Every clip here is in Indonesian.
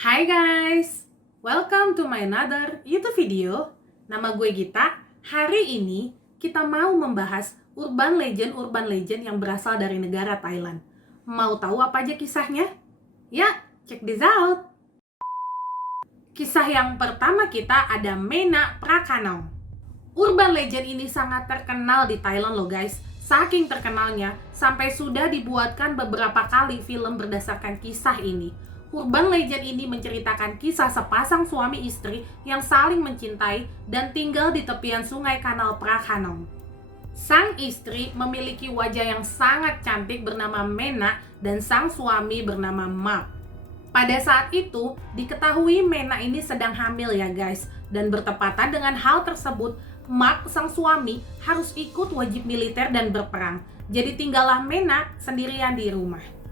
Hai guys, welcome to my another YouTube video. Nama gue Gita. Hari ini kita mau membahas urban legend yang berasal dari negara Thailand. Mau tahu apa aja kisahnya? Ya, check this out. Kisah yang pertama kita ada Menak Prakanong. Urban legend ini sangat terkenal di Thailand loh guys. Saking terkenalnya, sampai sudah dibuatkan beberapa kali film berdasarkan kisah ini. Urban legend ini menceritakan kisah sepasang suami istri yang saling mencintai dan tinggal di tepian sungai Kanal Prakanong. Sang istri memiliki wajah yang sangat cantik bernama Menak dan sang suami bernama Mak. Pada saat itu, diketahui Menak ini sedang hamil ya guys. Dan bertepatan dengan hal tersebut, Mak, sang suami, harus ikut wajib militer dan berperang. Jadi tinggallah Menak sendirian di rumah.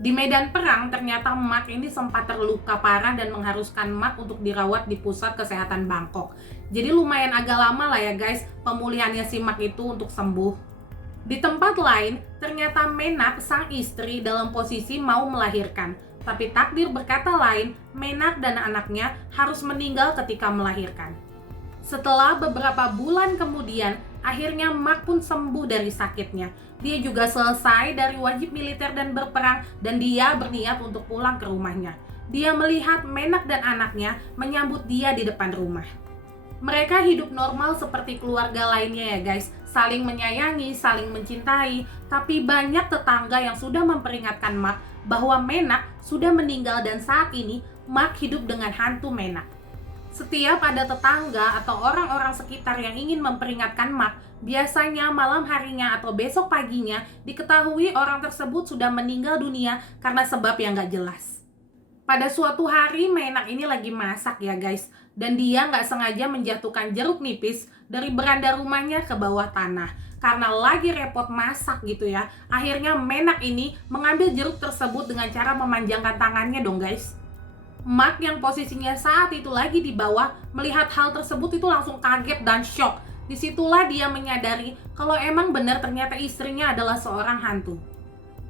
Di medan perang, ternyata Mak ini sempat terluka parah dan mengharuskan Mak untuk dirawat di pusat kesehatan Bangkok. Jadi lumayan agak lama lah ya guys, pemulihannya si Mak itu untuk sembuh. Di tempat lain, ternyata Menak, sang istri, dalam posisi mau melahirkan. Tapi takdir berkata lain, Menak dan anaknya harus meninggal ketika melahirkan. Setelah beberapa bulan kemudian, akhirnya Mak pun sembuh dari sakitnya. Dia juga selesai dari wajib militer dan berperang, dan dia berniat untuk pulang ke rumahnya. Dia melihat Menak dan anaknya menyambut dia di depan rumah. Mereka hidup normal seperti keluarga lainnya ya guys, saling menyayangi, saling mencintai. Tapi banyak tetangga yang sudah memperingatkan Mak bahwa Menak sudah meninggal dan saat ini Mak hidup dengan hantu Menak. Setiap ada tetangga atau orang-orang sekitar yang ingin memperingatkan Mak, biasanya malam harinya atau besok paginya diketahui orang tersebut sudah meninggal dunia karena sebab yang gak jelas. Pada suatu hari Menak ini lagi masak ya guys, dan dia gak sengaja menjatuhkan jeruk nipis dari beranda rumahnya ke bawah tanah. Karena lagi repot masak gitu ya, akhirnya Menak ini mengambil jeruk tersebut dengan cara memanjangkan tangannya dong guys. Mak yang posisinya saat itu lagi di bawah melihat hal tersebut itu langsung kaget dan shock. Disitulah dia menyadari kalau emang benar ternyata istrinya adalah seorang hantu.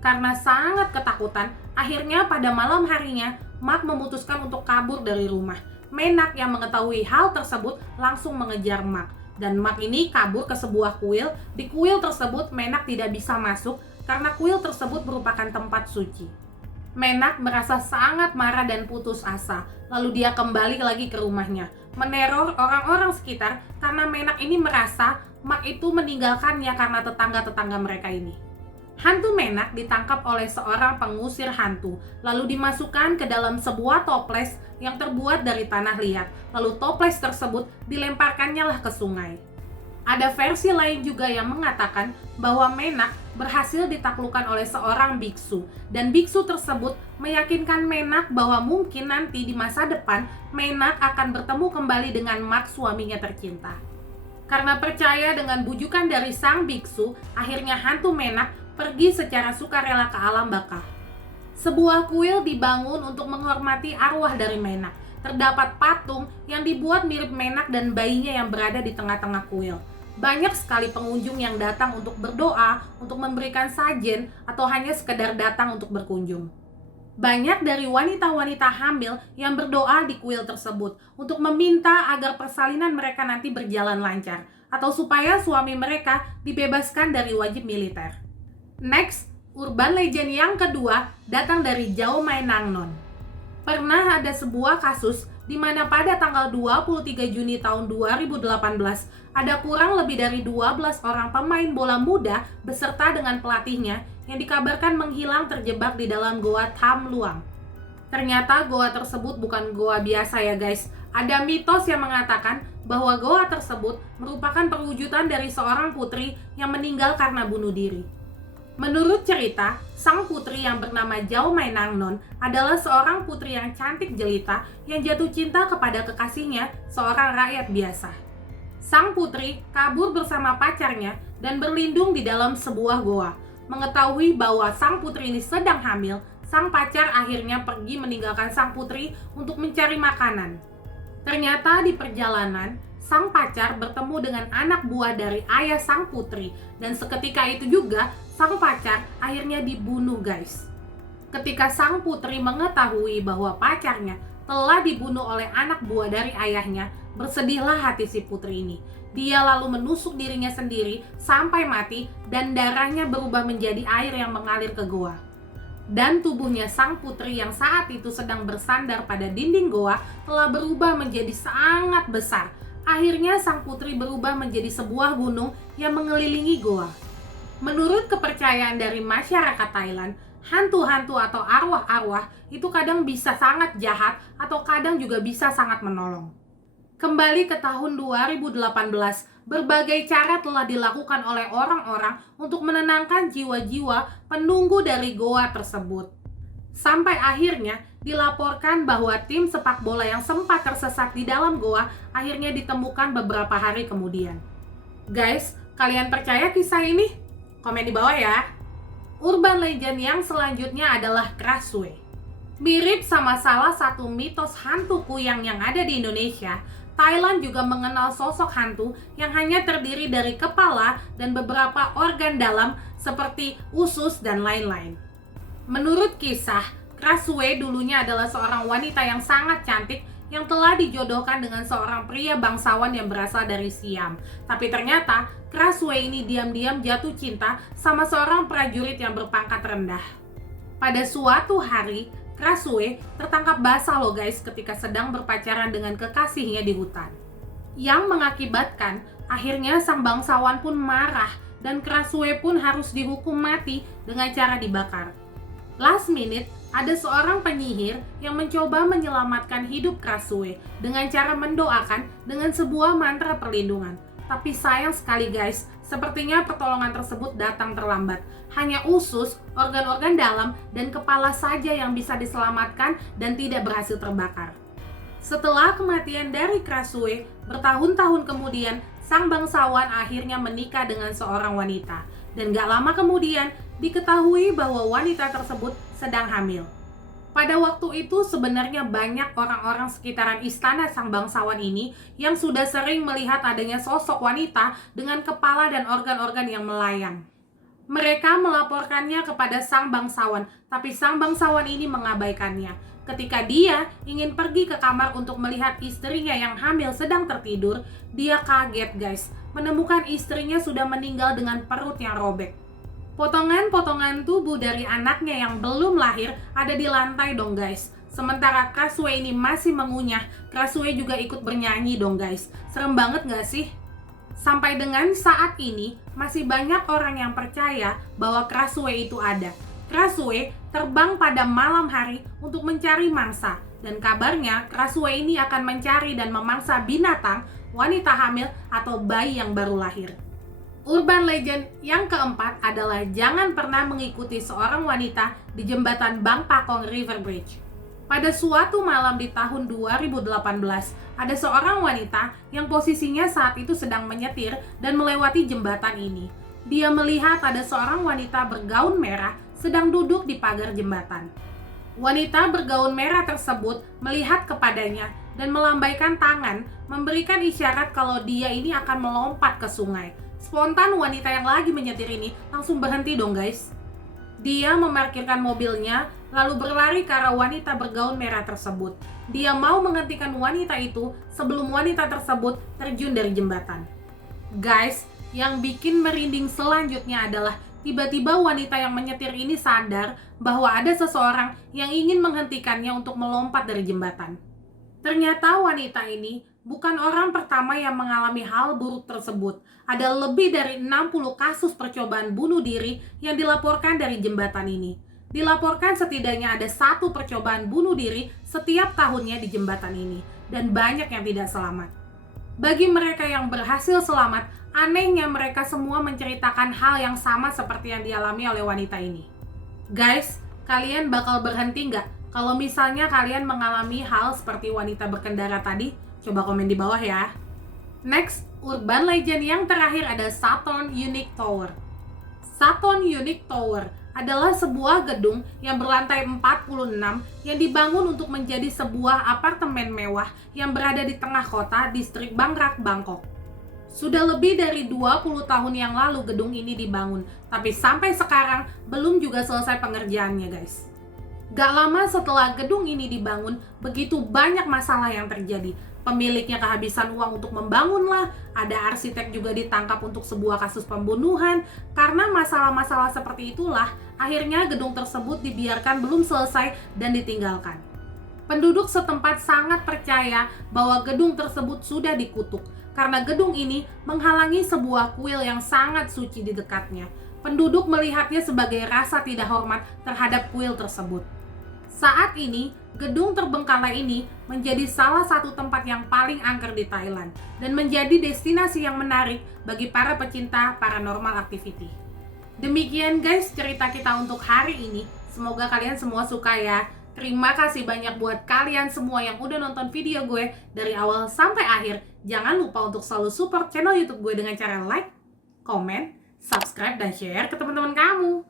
Karena sangat ketakutan, akhirnya pada malam harinya Mak memutuskan untuk kabur dari rumah. Menak yang mengetahui hal tersebut langsung mengejar Mak. Dan Mak ini kabur ke sebuah kuil. Di kuil tersebut Menak tidak bisa masuk karena kuil tersebut merupakan tempat suci. Menak merasa sangat marah dan putus asa. Lalu dia kembali lagi ke rumahnya, meneror orang-orang sekitar karena Menak ini merasa Mak itu meninggalkannya karena tetangga-tetangga mereka ini. Hantu Menak ditangkap oleh seorang pengusir hantu, lalu dimasukkan ke dalam sebuah toples yang terbuat dari tanah liat. Lalu toples tersebut dilemparkannya lah ke sungai. Ada versi lain juga yang mengatakan bahwa Menak berhasil ditaklukkan oleh seorang biksu, dan biksu tersebut meyakinkan Menak bahwa mungkin nanti di masa depan Menak akan bertemu kembali dengan Mak, suaminya tercinta. Karena percaya dengan bujukan dari sang biksu, akhirnya hantu Menak pergi secara sukarela ke alam baka. Sebuah kuil dibangun untuk menghormati arwah dari Menak. Terdapat patung yang dibuat mirip Menak dan bayinya yang berada di tengah-tengah kuil. Banyak sekali pengunjung yang datang untuk berdoa, untuk memberikan sajen, atau hanya sekedar datang untuk berkunjung. Banyak dari wanita-wanita hamil yang berdoa di kuil tersebut untuk meminta agar persalinan mereka nanti berjalan lancar, atau supaya suami mereka dibebaskan dari wajib militer. Next, urban legend yang kedua datang dari Jao Mai Nangnon. Pernah ada sebuah kasus di mana pada tanggal 23 Juni tahun 2018 ada kurang lebih dari 12 orang pemain bola muda beserta dengan pelatihnya yang dikabarkan menghilang terjebak di dalam goa Tham Luang. Ternyata goa tersebut bukan goa biasa ya guys. Ada mitos yang mengatakan bahwa goa tersebut merupakan perwujudan dari seorang putri yang meninggal karena bunuh diri. Menurut cerita, sang putri yang bernama Jao Mai Nangnon adalah seorang putri yang cantik jelita yang jatuh cinta kepada kekasihnya, seorang rakyat biasa. Sang putri kabur bersama pacarnya dan berlindung di dalam sebuah goa. Mengetahui bahwa sang putri ini sedang hamil, sang pacar akhirnya pergi meninggalkan sang putri untuk mencari makanan. Ternyata di perjalanan, sang pacar bertemu dengan anak buah dari ayah sang putri, dan seketika itu juga sang pacar akhirnya dibunuh guys. Ketika sang putri mengetahui bahwa pacarnya telah dibunuh oleh anak buah dari ayahnya, bersedihlah hati si putri ini. Dia lalu menusuk dirinya sendiri sampai mati dan darahnya berubah menjadi air yang mengalir ke goa. Dan tubuhnya sang putri yang saat itu sedang bersandar pada dinding goa telah berubah menjadi sangat besar. Akhirnya sang putri berubah menjadi sebuah gunung yang mengelilingi goa. Menurut kepercayaan dari masyarakat Thailand, hantu-hantu atau arwah-arwah itu kadang bisa sangat jahat atau kadang juga bisa sangat menolong. Kembali ke tahun 2018, berbagai cara telah dilakukan oleh orang-orang untuk menenangkan jiwa-jiwa penunggu dari goa tersebut. Sampai akhirnya dilaporkan bahwa tim sepak bola yang sempat tersesat di dalam goa akhirnya ditemukan beberapa hari kemudian. Guys, kalian percaya kisah ini? Komen di bawah ya. Urban legend yang selanjutnya adalah Krasue. Mirip sama salah satu mitos hantu kuyang yang ada di Indonesia, Thailand juga mengenal sosok hantu yang hanya terdiri dari kepala dan beberapa organ dalam seperti usus dan lain-lain. Menurut kisah, Krasue dulunya adalah seorang wanita yang sangat cantik yang telah dijodohkan dengan seorang pria bangsawan yang berasal dari Siam. Tapi ternyata Krasue ini diam-diam jatuh cinta sama seorang prajurit yang berpangkat rendah. Pada suatu hari, Krasue tertangkap basah loh guys ketika sedang berpacaran dengan kekasihnya di hutan. Yang mengakibatkan akhirnya sang bangsawan pun marah dan Krasue pun harus dihukum mati dengan cara dibakar. Last minute, ada seorang penyihir yang mencoba menyelamatkan hidup Krasue dengan cara mendoakan dengan sebuah mantra perlindungan. Tapi sayang sekali guys, sepertinya pertolongan tersebut datang terlambat. Hanya usus, organ-organ dalam, dan kepala saja yang bisa diselamatkan dan tidak berhasil terbakar. Setelah kematian dari Krasue, bertahun-tahun kemudian, sang bangsawan akhirnya menikah dengan seorang wanita. Dan gak lama kemudian, diketahui bahwa wanita tersebut sedang hamil. Pada waktu itu sebenarnya banyak orang-orang sekitaran istana sang bangsawan ini yang sudah sering melihat adanya sosok wanita dengan kepala dan organ-organ yang melayang. Mereka melaporkannya kepada sang bangsawan, tapi sang bangsawan ini mengabaikannya. Ketika dia ingin pergi ke kamar untuk melihat istrinya yang hamil sedang tertidur, dia kaget guys, menemukan istrinya sudah meninggal dengan perut yang robek. Potongan-potongan tubuh dari anaknya yang belum lahir ada di lantai dong guys. Sementara Krasue ini masih mengunyah, Krasue juga ikut bernyanyi dong guys. Serem banget gak sih? Sampai dengan saat ini, masih banyak orang yang percaya bahwa Krasue itu ada. Krasue terbang pada malam hari untuk mencari mangsa. Dan kabarnya Krasue ini akan mencari dan memangsa binatang, wanita hamil, atau bayi yang baru lahir. Urban legend yang keempat adalah jangan pernah mengikuti seorang wanita di jembatan Bang Pakong River Bridge. Pada suatu malam di tahun 2018, ada seorang wanita yang posisinya saat itu sedang menyetir dan melewati jembatan ini. Dia melihat ada seorang wanita bergaun merah sedang duduk di pagar jembatan. Wanita bergaun merah tersebut melihat kepadanya dan melambaikan tangan, memberikan isyarat kalau dia ini akan melompat ke sungai. Spontan wanita yang lagi menyetir ini langsung berhenti dong guys. Dia memarkirkan mobilnya lalu berlari ke arah wanita bergaun merah tersebut. Dia mau menghentikan wanita itu sebelum wanita tersebut terjun dari jembatan. Guys, yang bikin merinding selanjutnya adalah tiba-tiba wanita yang menyetir ini sadar bahwa ada seseorang yang ingin menghentikannya untuk melompat dari jembatan. Ternyata wanita ini bukan orang pertama yang mengalami hal buruk tersebut. Ada lebih dari 60 kasus percobaan bunuh diri yang dilaporkan dari jembatan ini. Dilaporkan setidaknya ada 1 percobaan bunuh diri setiap tahunnya di jembatan ini. Dan banyak yang tidak selamat. Bagi mereka yang berhasil selamat, anehnya mereka semua menceritakan hal yang sama seperti yang dialami oleh wanita ini. Guys, kalian bakal berhenti nggak kalau misalnya kalian mengalami hal seperti wanita berkendara tadi? Coba komen di bawah ya. Next, urban legend yang terakhir ada Saturn Unique Tower. Saturn Unique Tower adalah sebuah gedung yang berlantai 46 yang dibangun untuk menjadi sebuah apartemen mewah yang berada di tengah kota distrik Bang Rak, Bangkok. Sudah lebih dari 20 tahun yang lalu gedung ini dibangun, tapi sampai sekarang belum juga selesai pengerjaannya guys. Gak lama setelah gedung ini dibangun, begitu banyak masalah yang terjadi. Pemiliknya kehabisan uang untuk membangun lah, ada arsitek juga ditangkap untuk sebuah kasus pembunuhan. Karena masalah-masalah seperti itulah, akhirnya gedung tersebut dibiarkan belum selesai dan ditinggalkan. Penduduk setempat sangat percaya bahwa gedung tersebut sudah dikutuk, karena gedung ini menghalangi sebuah kuil yang sangat suci di dekatnya. Penduduk melihatnya sebagai rasa tidak hormat terhadap kuil tersebut. Saat ini, gedung terbengkalai ini menjadi salah satu tempat yang paling angker di Thailand dan menjadi destinasi yang menarik bagi para pecinta paranormal activity. Demikian guys cerita kita untuk hari ini. Semoga kalian semua suka ya. Terima kasih banyak buat kalian semua yang udah nonton video gue dari awal sampai akhir. Jangan lupa untuk selalu support channel YouTube gue dengan cara like, comment, subscribe, dan share ke teman-teman kamu.